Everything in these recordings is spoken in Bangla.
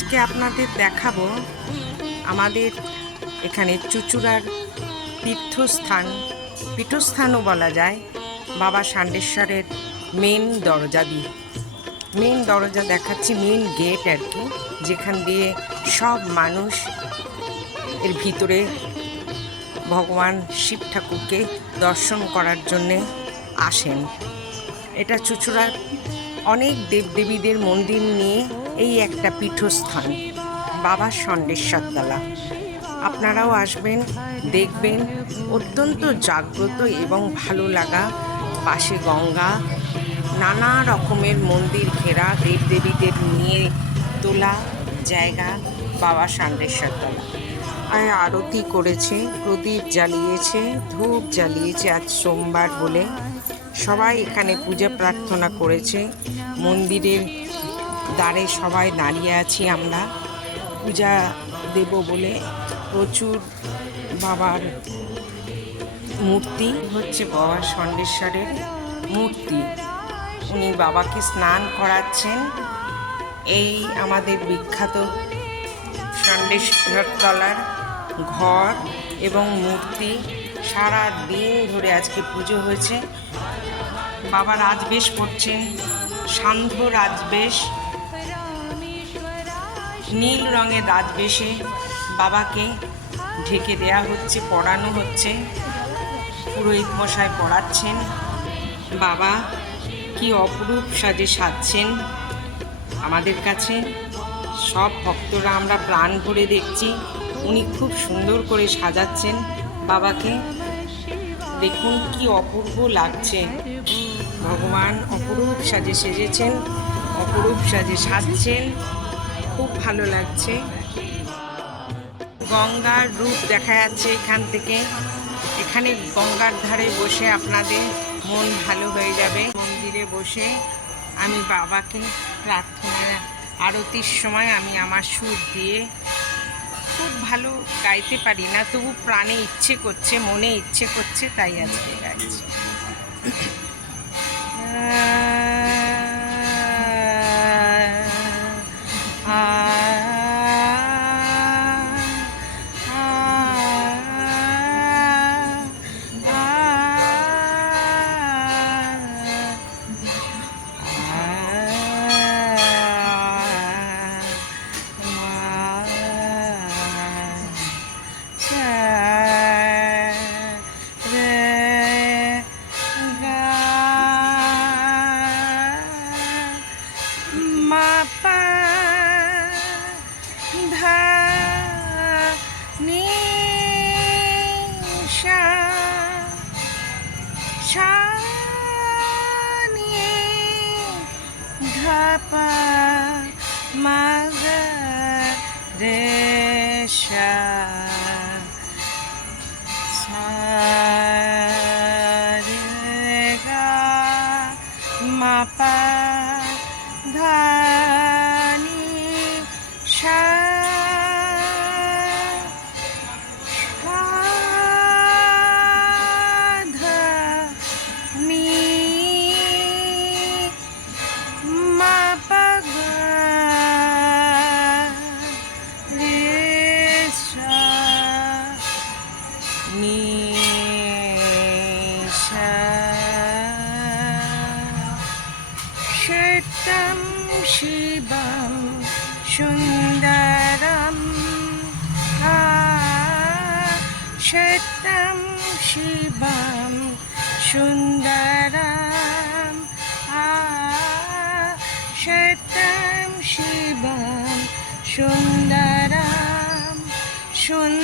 আজকে আপনাদের দেখাবো আমাদের এখানে চুচুড়ার তীর্থস্থান। পীঠস্থানও বলা যায়। বাবা ষান্ডেশ্বরের মেন দরজা দিয়ে। মেন দরজা দেখাচ্ছি মেন গেট আর কি, যেখান দিয়ে সব মানুষ এর ভিতরে ভগবান শিব ঠাকুরকে দর্শন করার জন্যে আসেন। এটা চুচুড়ার অনেক দেবদেবীদের মন্দির নিয়ে এই একটা পীঠস্থান বাবা ষণ্ডেশ্বর তলা আপনারাও আসবেন, দেখবেন, অত্যন্ত জাগ্রত এবং ভালো লাগা, পাশে গঙ্গা, নানা রকমের মন্দির ঘেরা, দেবদেবীদের নিয়ে তোলা জায়গা বাবা ষণ্ডেশ্বর তলা আর আরতি করেছে, প্রদীপ জ্বালিয়েছে, ধূপ জ্বালিয়েছে আজ সোমবার বলে। সবাই এখানে পূজা প্রার্থনা করেছে। মন্দিরের দ্বারে সবাই দাঁড়িয়ে আছি আমরা। পূজা দেব বলে প্রচুর বাবার মূর্তি হচ্ছে বাবা ষণ্ডেশ্বরের মূর্তি। উনি বাবাকে স্নান করাচ্ছেন। এই আমাদের বিখ্যাত ষণ্ডেশ্বর তলার ঘর এবং মূর্তি। সারা দিন ধরে আজকে পুজো হয়েছে। বাবা রাজবেশ করছেন, সান্ধ্য রাজবেশ। নীল রঙের দাঁত রাজবেশে বাবাকে ঢেকে দেয়া হচ্ছে, পড়ানো হচ্ছে। পুরোহিত মশাই পড়াচ্ছেন। বাবা কি অপরূপ সাজে সাজছেন। আমাদের কাছে সব ভক্তরা আমরা প্রাণ ভরে দেখছি। উনি খুব সুন্দর করে সাজাচ্ছেন বাবাকে। দেখুন কি অপূর্ব লাগছে। ভগবান অপরূপ সাজে সেজেছেন, অপরূপ সাজে সাজছেন। ভালো লাগছে। গঙ্গার রূপ দেখা যাচ্ছে এখান থেকে। এখানে গঙ্গার ধারে বসে আপনাদের মন ভালো হয়ে যাবে। মন্দিরে বসে আমি বাবাকে প্রার্থনা, আরতির সময় আমি আমার সুর দিয়ে খুব ভালো গাইতে পারি না, তবু প্রাণে ইচ্ছে করছে, মনে ইচ্ছে করছে, তাই আজকে গাইছি। ma sha ni dha pa ma শ্বেতম Shivam Sundaram শ্বেতম Shivam Sundaram শ্বেতম Shivam Sundaram Sundaram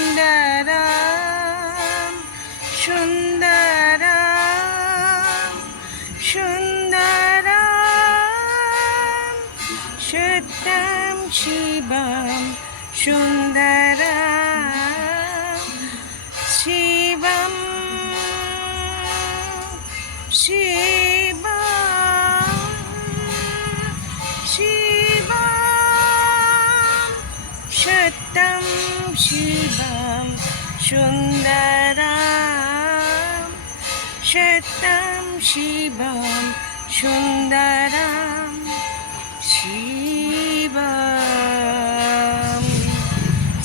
Sundaram Sundaram শ্বেতম Shivam Sundaram Shivam Shivam Shivam সত্যম শিবম সুন্দরম পুরুষোত্তম শিবম সুন্দরম শিবম।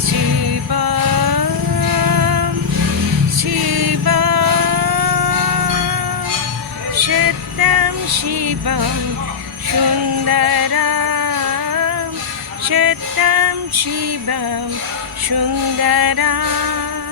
শিবম শিবম সত্যম শিবম সুন্দরম সত্যম শিবম সুন্দরম।